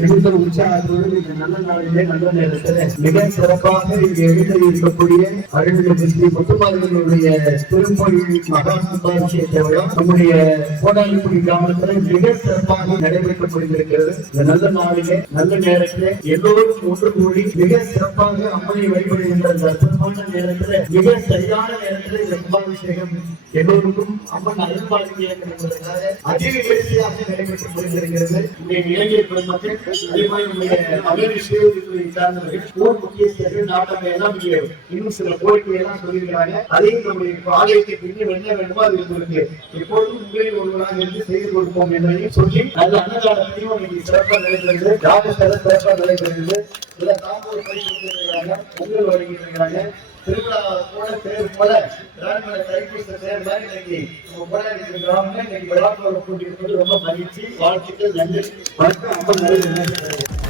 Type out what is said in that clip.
மிகுந்த உற்சாகத்தோடு இந்த நல்ல நாளிலே நல்ல நேரத்தில் மிக சிறப்பாக இங்கு எழுதி இருக்கக்கூடிய அருள்மிகு ஸ்ரீ முத்துமாரியனுடைய திருக்கோயில் மகா கும்பாபிஷேக விழா நம்முடைய கோடாலிக்குடி கிராமத்தில் மிக சிறப்பாக நடைபெற்றுக் கொண்டிருக்கிறது. இந்த நல்ல நாளிலே நல்ல நேரத்தில் எல்லோரும் ஒன்று கூடி மிக சிறப்பாக அம்மனை வழிபடுகின்ற இந்த அற்புதமான நேரத்தில் மிக சரியான நேரத்தில் இந்த கும்பாபிஷேகம் எல்லோருக்கும் அம்மன் அருள்பாலிக்க வேண்டும் என்பதற்காக அதிக வரிசையாக நடைபெற்றுக் கொண்டிருக்கிறது. இளைஞர் பெருமக்கள் முக்கியஸ்தர்கள் நாட்டை எல்லாம் இன்னும் சில கோரிக்கை எல்லாம் சொல்லியிருக்கிறாங்க. அதையும் நம்முடைய ஆலயத்தை பிரிவு என்ன வேண்டுமோ அது உங்களுக்கு எப்போதும் உங்களில் ஒருவராக இருந்து செய்து கொடுப்போம் என்பதையும் சொல்லி அந்த அன்னதானத்தையும் இன்னைக்கு சிறப்பாக நடைபெறுகிறது. யாகத்தர சிறப்பாக நடைபெறுகிறது. இல்ல தாம்பூர் பணி கொடுத்திருக்கிறாங்க, பொங்கல் வழங்கியிருக்கிறாங்க. திருவிழா போல தேர் போல தைப்பூச தேர் மாதிரி இன்னைக்கு கிராமம் இன்னைக்கு விழாக்களை கூட்டிட்டு ரொம்ப மகிழ்ச்சி. வாழ்த்துக்கள், நன்றி, வணக்கம். ரொம்ப நிறைய